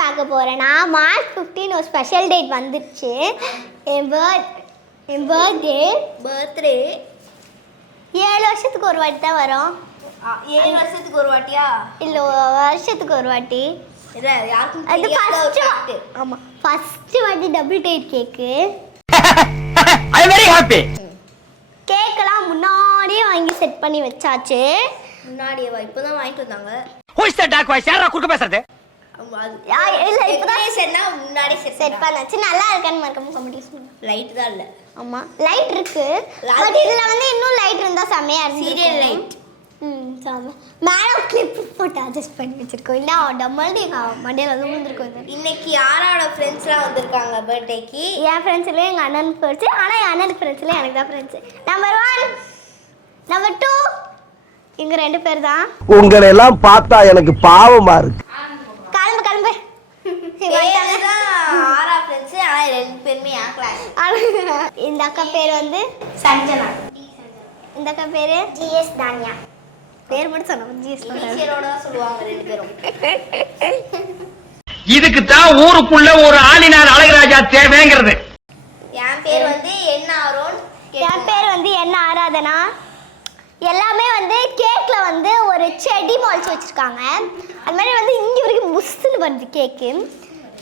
பார்க்க போகிறேன்னா மார்ச் 15 ஒரு ஸ்பெஷல் டேட் வந்துடுச்சு. என் பர்த்டே 7 வருஷத்துக்கு ஒரு வாட்டி தான் வரும். 7 வருஷத்துக்கு ஒரு வாட்டியா? இல்லை, வருஷத்துக்கு ஒரு வாட்டி. அது ஃபர்ஸ்ட். ஆமாம், ஃபர்ஸ்ட் வாட்டி double date cake. I am very happy. கேக்கெல்லாம் முன்னாடியே வாங்கி செட் பண்ணி வச்சாச்சு. முன்னாடியேவா? இப்போதான் வாங்கிட்டு வந்தாங்க. Who is the dog voice? யாரா குறுக்க பேசுறது? இல்ல, இப்போதான் செட்னா முன்னாடி செட் பண்ணாச்சு. நல்லா இருக்கான்னு மறக்காம கமெண்ட் பண்ணுங்க. லைட் தான் இல்ல. ஆமா, லைட் இருக்கு. பட் இதுல வந்து இன்னும் லைட் இருந்தா செமையா இருக்கும். Serial light. சாம மேல கிளிப் போட்டு அட்ஜஸ்ட் பண்ணி வச்சிருக்கோம். இல்ல டம்மல்டி மண்டையில வந்து விழுந்திருக்கும். இன்னைக்கு யாரோட ஃப்ரெண்ட்ஸ்லாம் வந்திருக்காங்க பர்த்டேக்கு? என் ஃப்ரெண்ட்ஸ்ல எங்க அண்ணன் ஃப்ரெண்ட்ஸ். ஆனா என் அண்ணனுக்கு ஃப்ரெண்ட்ஸ்ல எனக்கு தான் ஃப்ரெண்ட்ஸ். நம்பர் 1 நம்பர் 2 இங்க 2 பேர் தான். உங்களை எல்லாம் பார்த்தா எனக்கு பாவமா இருக்கு. கிளம்பு இதுதான் ஆரா ஃப்ரெண்ட்ஸ். ஆனா 2 பேருமே என் கிளாஸ். இந்த அக்கா பேர் வந்து சஞ்சனா. இந்த அக்கா பேரு ஜிஎஸ் தானியா. பேர் மட்டும் சொன்னோம். ஜிஎஸ் டீச்சரோட தான் சொல்லுவாங்க 2 பேரும். இதுக்கு தான் ஊருக்குள்ள ஒரு ஆளினார் அழகராஜா தேவைங்கிறது. என் பேர் வந்து என்ன ஆரோன். என் பேர் வந்து என்ன ஆராதனா. எல்லாமே வந்து கேக்ல வந்து ஒரு செடி மால்ஸ் வச்சிருக்காங்க. அது மாதிரி வந்து இங்க வரைக்கும் புஷ்னு வருது கேக்கு.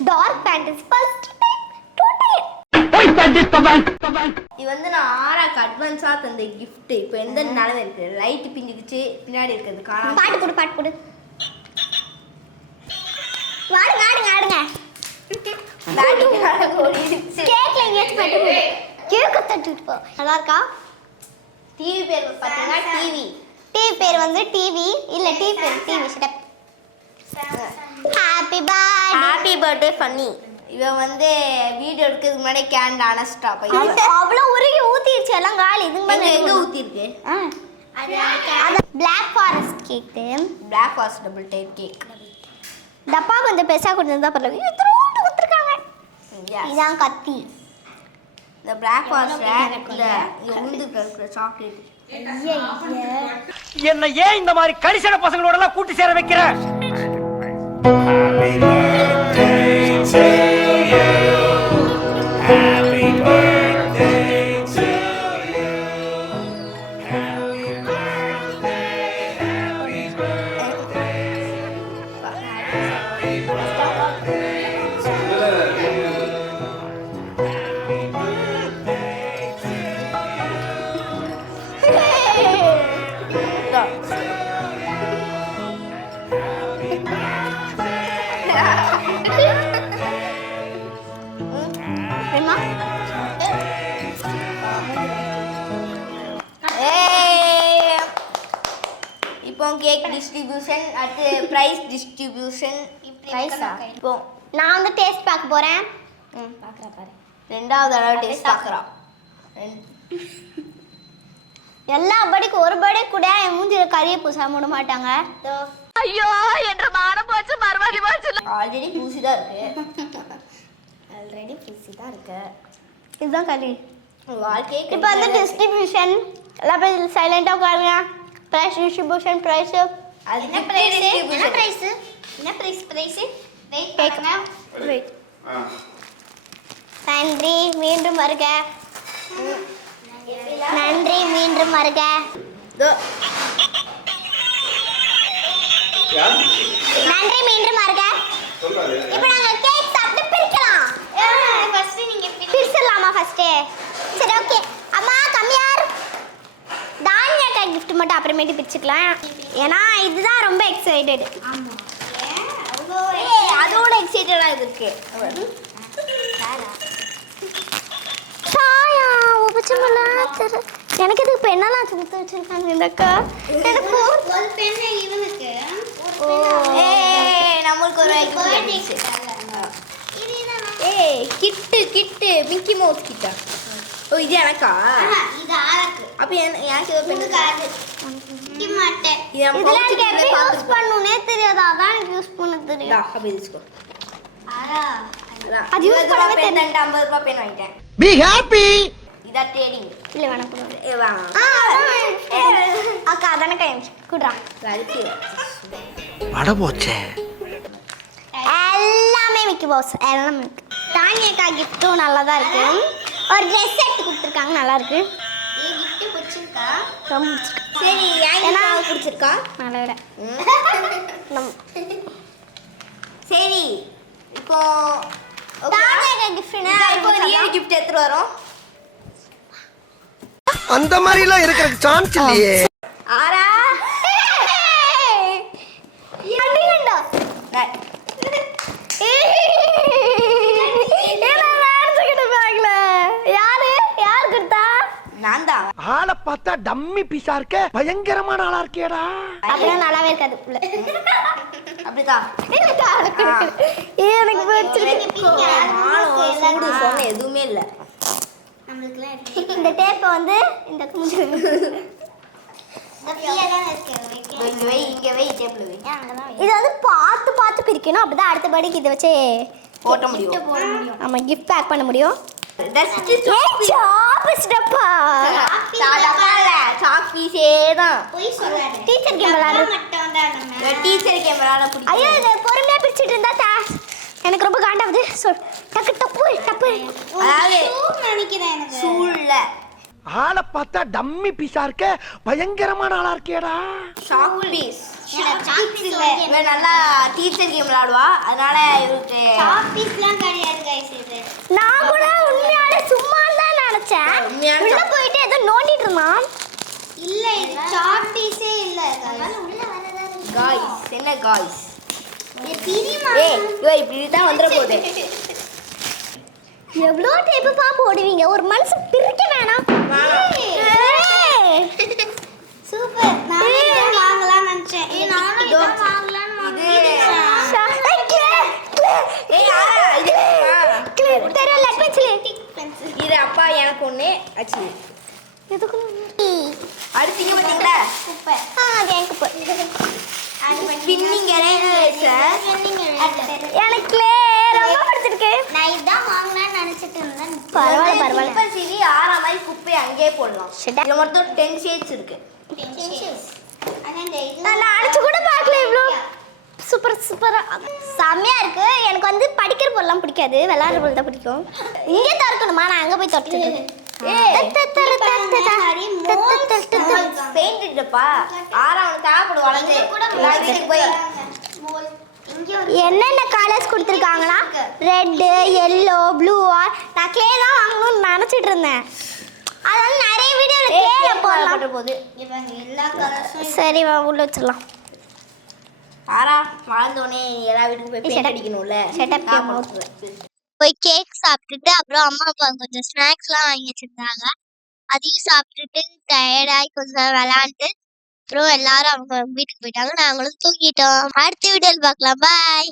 டார்க் ஃபேண்டசி ஃபர்ஸ்ட் டைம் இது வந்து நான் ஆராக்கு அட்வான்ஸா தந்த கிஃப்ட். இப்போ எந்த நிலவை இருக்கு? லைட் பிஞ்சிடுச்சு, பின்னாடி இருக்கிறது காணாம. பாட்டு போடு வாடுங்க கேக்ல எங்கேயாச்சும் பாட்டு போடு. கேக்க தட்டிட்டு போ. நல்லா இருக்கா? டிவி பேர் பார்த்தீங்கன்னா டிவி. டிவி பேர் வந்து டிவி இல்ல டிவி பேர் TV. Shut happy birthday. Happy birthday funny. இவன் வந்து வீடியோ எடுக்கிறதுக்கு முன்னாடி கேண்ட் அனஸ்டா பையன் அவ்வளோ உருகி ஊத்திடுச்சு எல்லாம் காலி. இதுக்கு மேல எங்க ஊத்தி இருக்கு? அது black forest cake. Black forest double type cake. டப்பா கொஞ்சம் பெருசா கொடுத்திருந்தா பரவாயில்ல. இது த்ரோட்டு கொடுத்துருக்காங்க. இதான் கத்தி. இந்த பிளாக் ஃபாரஸ்ட்ல இந்த உளுந்து இருக்கிற சாக்லேட். என்ன ஏன் இந்த மாதிரி கரிசன பசங்களோட எல்லாம் கூட்டி சேர வைக்கிற? Happy birthday to you. Happy birthday to you. Happy birthday, happy birthday. Happy birthday to you. Happy birthday to இப்போ கேக் டிஸ்ட்ரிபியூஷன் அடுத்து பிரைஸ் டிஸ்ட்ரிபியூஷன். இப்போ நான் வந்து டேஸ்ட் பார்க்க போறேன். பார்க்கறா பாரு. ரெண்டாவது தடவை டேஸ்ட் பார்க்கறா. எல்லா படிக்கு ஒரு படி கூட என் மூஞ்சில கறியை பூசா மூட மாட்டாங்க. ஐயோ என்ற மானம் போச்சு, மறுபடி போச்சு. ஆல்ரெடி பூசி தான் இருக்கு. இதுதான் கறி. வாழ்க்கையே இப்போ வந்து டிஸ்ட்ரிபியூஷன் எல்லாம் போய் சைலண்டா உட்காருங்க. Prize distribution prize. அது என்ன பிரைஸ்? என்ன பிரைஸ்? வெயிட் பண்ணுங்க. வெயிட். நன்றி மீண்டும் வருக. நன்றி மீண்டும் வருக. நன்றி மீண்டும் வருக. இப்போ நாங்க கேக் சாப்பிட்டு பிரிக்கலாம். ஃபர்ஸ்ட் நீங்க பிரிச்சிடலாமா ஃபர்ஸ்ட்? சரி ஓகே. அம்மா கம்மியார் தானியாக்கா கிஃப்ட் மட்டும் அப்புறமேட்டு பிரிச்சுக்கலாம். ஏன்னா இதுதான் ரொம்ப எக்ஸைட்டட். ஆமா. அதோட எக்ஸைட்டடா இருக்கு. சாயா உபச்சமலா எனக்கு இதுக்கு பெண்ணெல்லாம் சுத்த வச்சிருக்காங்க இந்த அக்கா. எனக்கு ஒரு பெண்ணே இவனுக்கு. நம்மளுக்கு ஒரு கிட்டு மிக்கி மவுஸ் கிட்டா. ஓ இது எனக்கா? இது ஆருக்கு. அப்ப எனக்கு ஏதோ பெண்ணு காது மாட்டே. இதெல்லாம் எனக்கு எப்படி யூஸ் பண்ணனும்னே தெரியாது. அதான் எனக்கு யூஸ் பண்ண தெரியும். அப்ப இதுஸ்கோ. அது யூஸ் பண்ணவே தெரியல. 50 ரூபாய் பென் வாங்கிட்டேன். Be happy. இதா ட்ரேடிங். இல்ல வேணாம் கூடாது. வேணாம். அக்கா அதானே கை குடுறா. அதுக்கு அட போச்சே. எல்லாம் மிக்கி பவுஸ் எல்லாம் இருக்கு. தானியக்கா கிஃப்ட்டும் நல்லா தான் இருக்கு. ஒரு ட்ரெஸ் எடுத்து கொடுத்துருக்காங்க, நல்லா இருக்கு. கிஃப்ட் பிடிச்சிருக்கா? ரொம்ப பிடிச்சிருக்கு. சரி ஏன்னா பிடிச்சிருக்கா? நல்லா விட சரி இப்போ தானியக்கா கிஃப்ட் இப்போ ரியல் கிஃப்ட் எடுத்துட்டு வரோம். அந்த மாதிரி எல்லாம் இருக்கிறதுக்கு சான்ஸ் இல்லையே. ஆரா யாரு கொடுத்தா? நான் தான். ஆளை பார்த்தா டம்மி பீஸா இருக்க, பயங்கரமான ஆளா இருக்கேடா. அப்படியே நல்லாவே இருக்காது உள்ள. அப்படிதான் எனக்கு பிடிச்சிருக்கு. சூடு சொன்ன எதுவுமே இல்லை. இந்த டேப்பை வந்து இந்த இங்க வை, இங்க வை, டேபிள் வை. இது வந்து பார்த்து பார்த்து பிரிக்கணும், அப்பதான் அடுத்த படிக்கு இதை வச்சு போட்ட முடியும். ஆமா கிஃப்ட் பேக் பண்ண முடியும். டஸ்ட் சாப்பிஸ் டப்பா. சாக் பீஸே தான். டீச்சர் கேம் விளையாடு. டீச்சர் கேமரால பிடிக்கும். ஐயோ இது பொறுமையா பிரிச்சிட்டு இருந்தா எனக்கு ரொம்ப காண்டாவது. சொல் டக்கு டப்பு டப்பு. அதாவது நினைக்கிறேன் எனக்கு. சூழ்ல ஆளை பார்த்தா டம்மி பீஸா இருக்க, பயங்கரமான ஆளா இருக்கேடா. Chalk piece. இவன் நல்லா டீச்சர் கேம் விளையாடுவா, அதனால இவருக்கு நான் கூட உண்மையாலே சும்மா தான் நினைச்சேன். உண்மையாலே உள்ள போயிட்டு ஏதோ நோண்டிட்டு இருந்தான். இல்ல இது சாட் பீஸே இல்ல காய்ஸ். என்ன காய்ஸ்? தெரியுமா ஏய் இவ இப்படி தான் வந்துற போகுது. எவ்வளோ டேப்பா போடுவீங்க, ஒரு மனுஷன் பிரிக்க வேணாம். சூப்பர் நான் இத வாங்கலாம் நினைச்சேன் நானும் இத வாங்கலாம் இது ஏய் இது தெரியல பென்சில். இது அப்பா எனக்கு ஒண்ணு ஆச்சு. எதுக்கு அடுத்தீங்க பாத்தீங்களா? சூப்பர் அது எனக்கு ஸ்பின்னிங் எரேசர். எனக்கு ரொம்ப பிடிச்சிருக்கு. நான் இதான் வாங்கலாம்னு நினைச்சிட்டு இருந்தேன் பரவாயில்ல பரவாயில்ல. சிம்பிள் சிவி ஆறா மாதிரி குப்பை அங்கேயே போடலாம். Shut up. இதுல மொத்தம் 10 ஷேட்ஸ் இருக்கு. நான் அடிச்சு கூட பார்க்கல. இவ்வளோ சூப்பர் சூப்பரா செம்மையா இருக்கு. எனக்கு வந்து படிக்கிற பொருள்லாம் பிடிக்காது, விளையாடுற பொருள் தான் பிடிக்கும். இங்கே திறக்கணுமா? நான் அங்கே போய் திறந்துட்டு பெயிண்ட் இல்லப்பா. ஆறா அவனுக்கு தேவைப்படும் வளர்ந்து. நான் வீட்டுக்கு போய் என்னென்ன கலர்ஸ் கொடுத்துருக்காங்கன்னா ரெட்டு எல்லோ ப்ளூ. நான் கிளே தான் வாங்கணும்னு நினச்சிட்டு இருந்தேன். அது வந்து நிறைய வீடியோவில் கிளேல போடலாம் போகுது. இவங்க எல்லா கலர்ஸும் சரி உள்ள வச்சிடலாம். ஆறா வளர்ந்தோடனே எல்லா வீட்டுக்கும் போய் பெயிண்ட் அடிக்கணும்ல. போய் கேக் சாப்பிட்டுட்டு அப்புறம் அம்மா அப்பா கொஞ்சம் ஸ்நாக்ஸ்லாம் வாங்கி வச்சிருந்தாங்க. அதையும் சாப்பிட்டுட்டு டயர்டாகி கொஞ்சம் விளையாண்டு அப்புறம் எல்லாரும் அவங்க வீட்டுக்கு போயிட்டாங்க. நாங்களும் தூங்கிட்டோம். அடுத்த வீடியோவில் பார்க்கலாம். பாய்.